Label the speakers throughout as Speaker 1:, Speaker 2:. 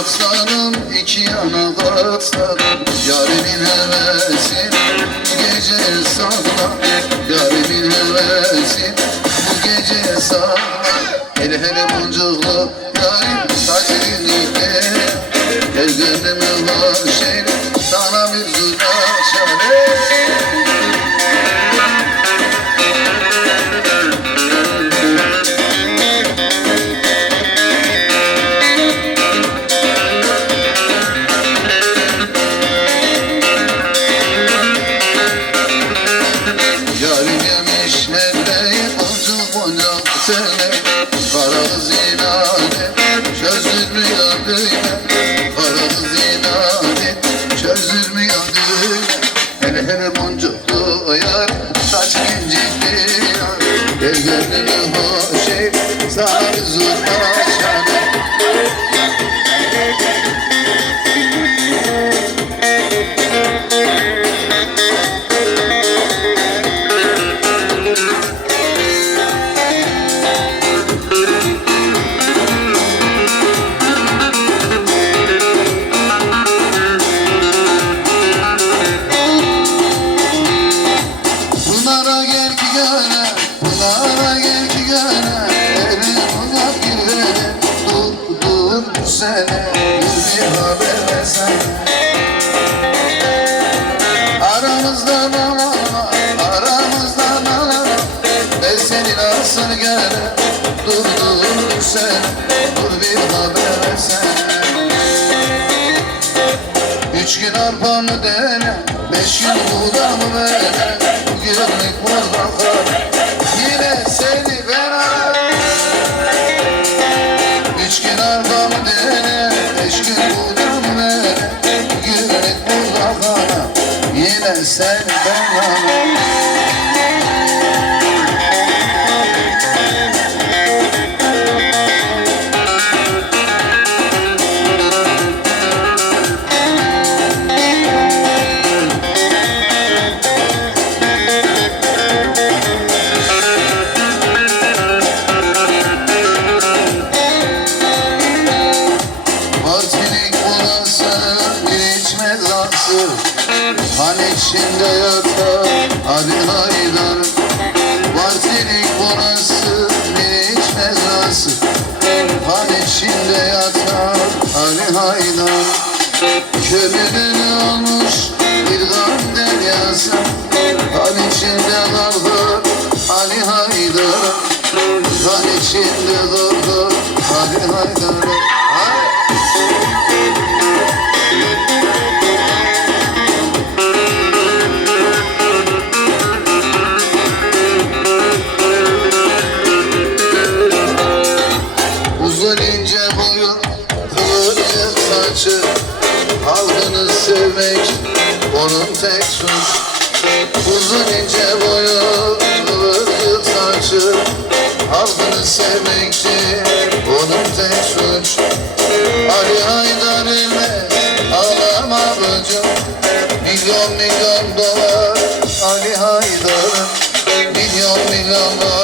Speaker 1: atladım iki yana atladım Yarimin hevesi bu gece sana. Yarimin hevesi bu gece sana. Hele hele boncuk Öldürmek onun tek suç. Uzun ince boyu Kıvırcık saçı. Halkını sevmekti Onun tek suç. Ali Haydar ile Ağlama bacım Milyon milyon dolar Ali Haydar'ın. Milyon milyon dolar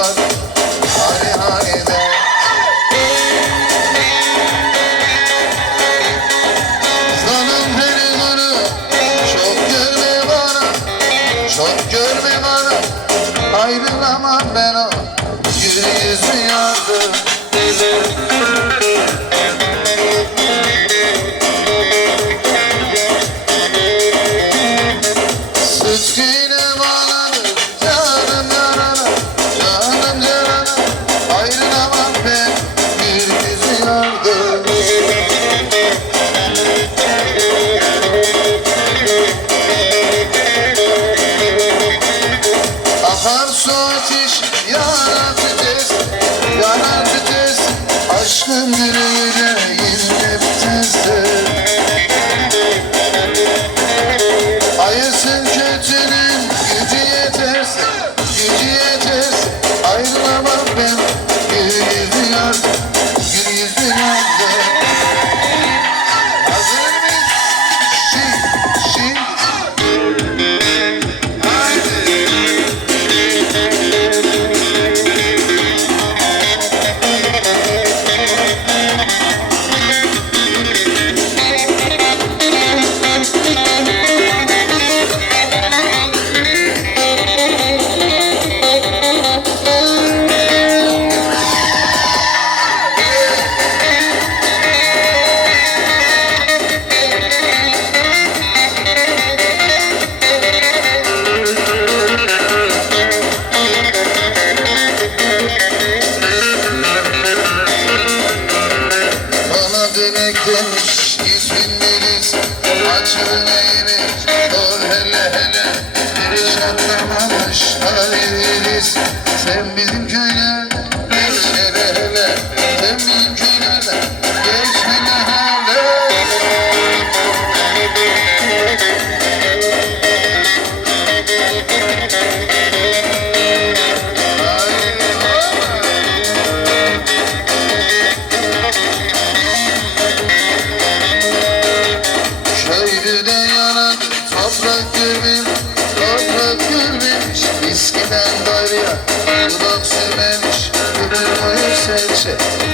Speaker 1: dürüm, toprak dürmüş Viskiden var ya, dudak sürmemiş Gülüm ayıp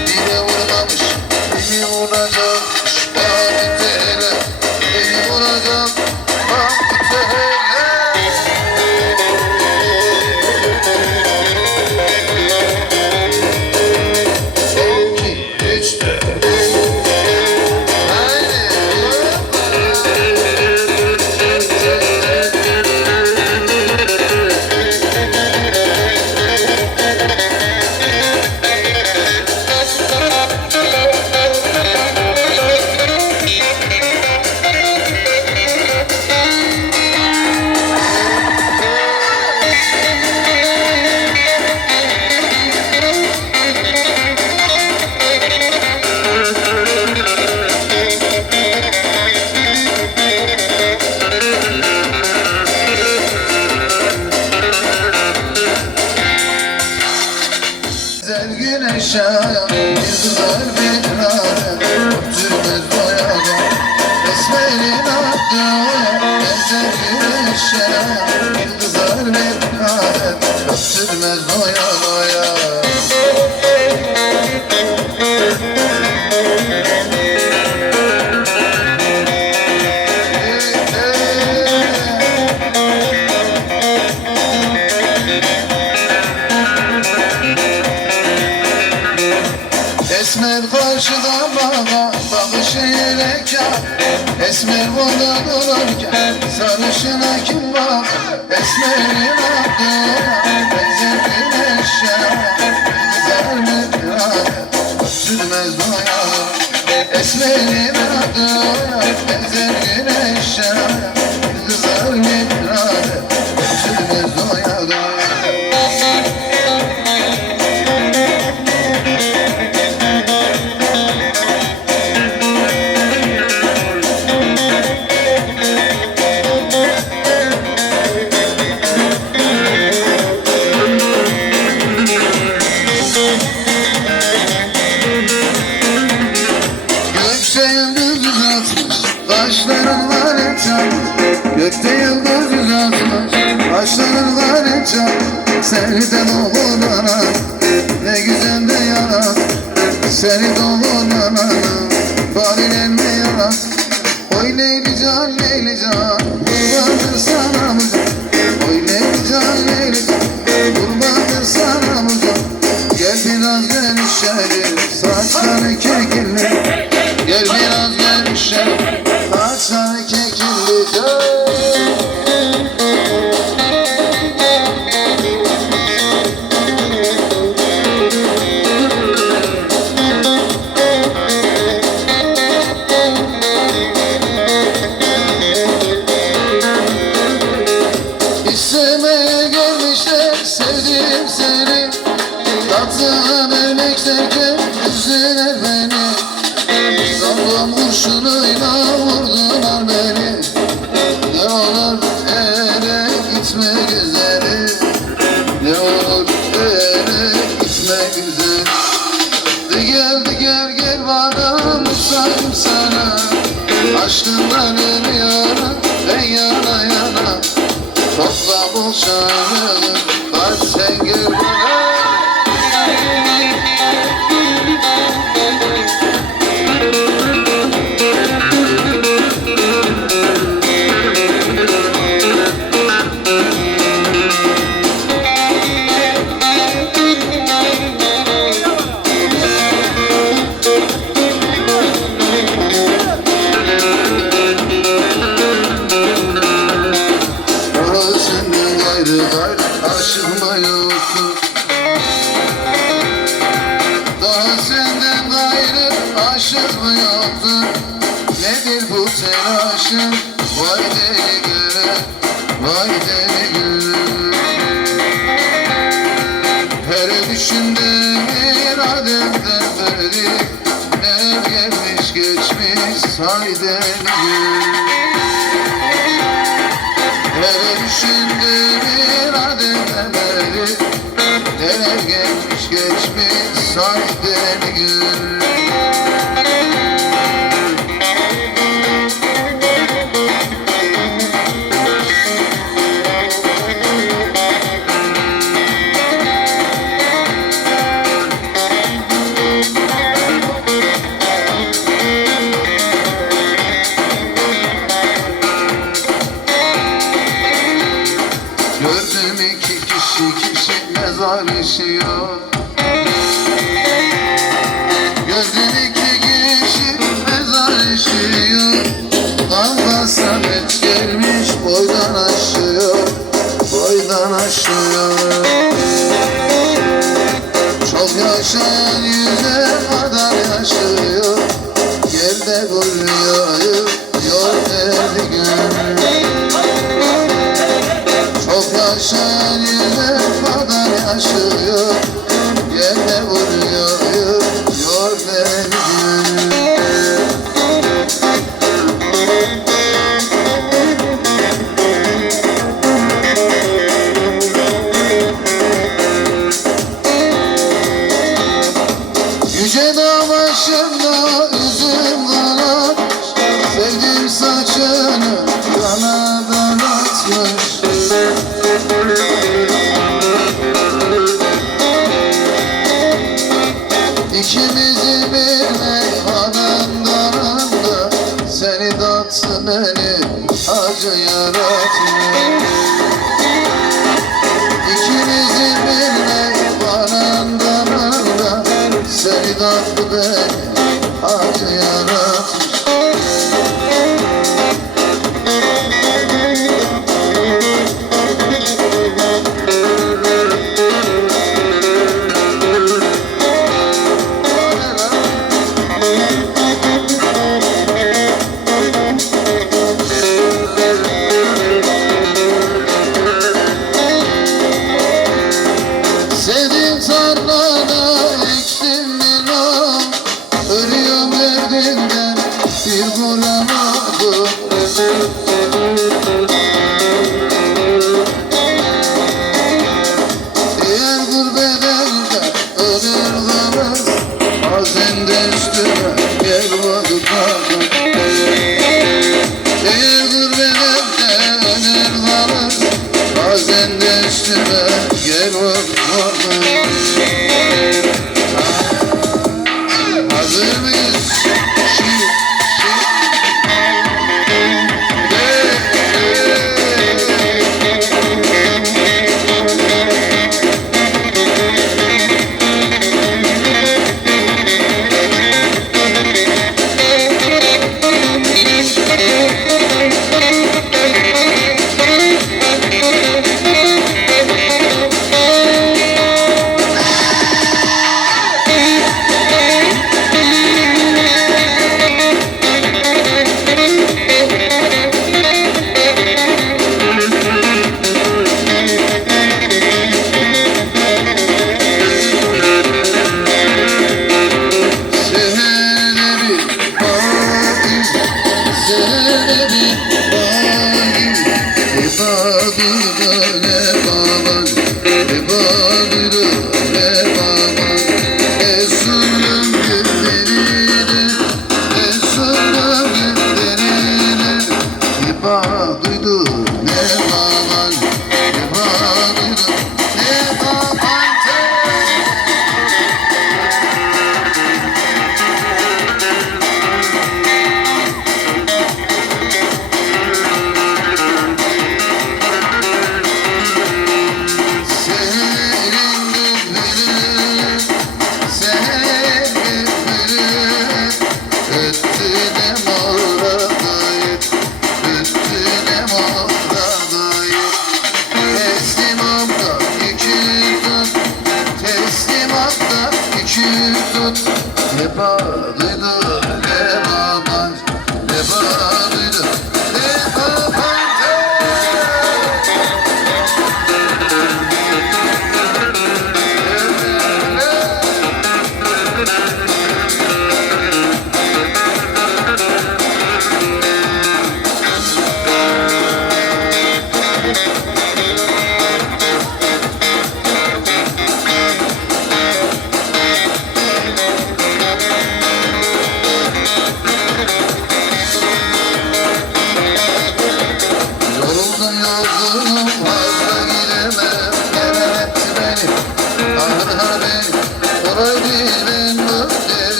Speaker 1: Sarışına kim bak esmerim Yalnız kurşunu Lord.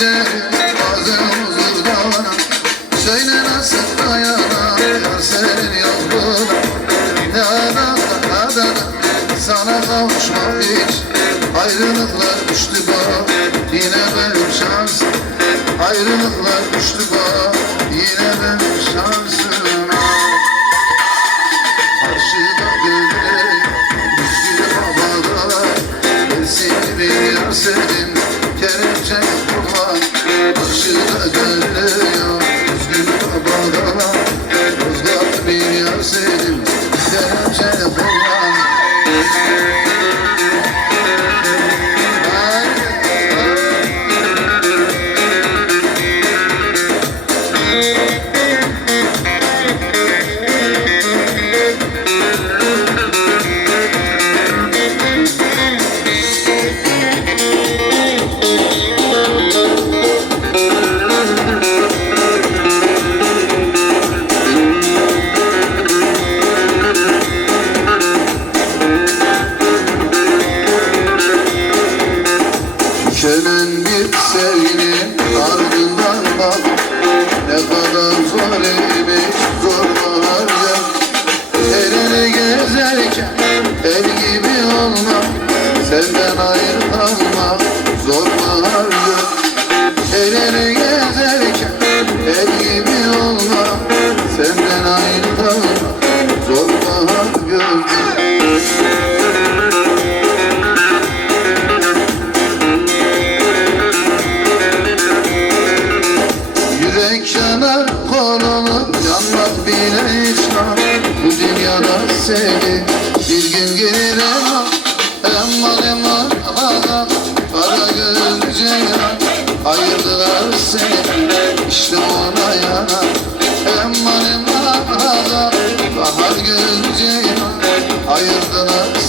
Speaker 1: bazen huzur da var nasıl dayanamıyor senin yokluğuna İnanam da sana kavuşmak hiç Ayrılıklar düştü bana.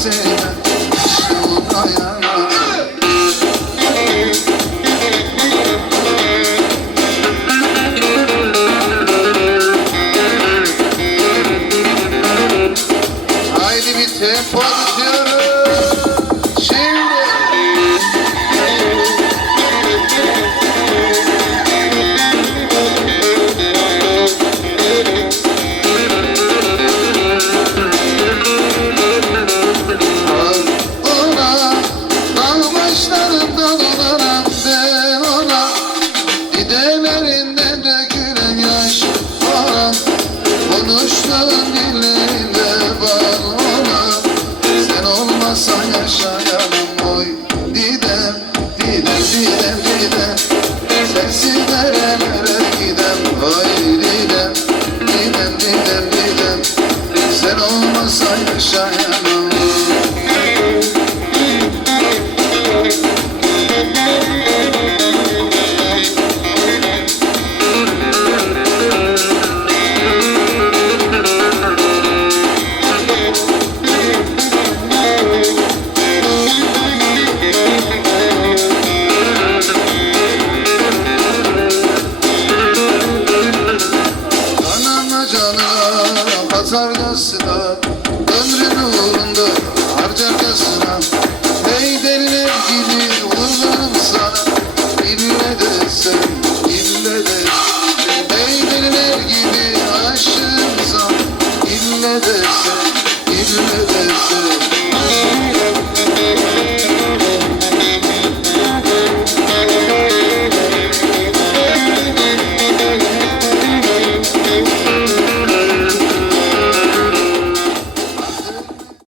Speaker 1: dancing. Amen.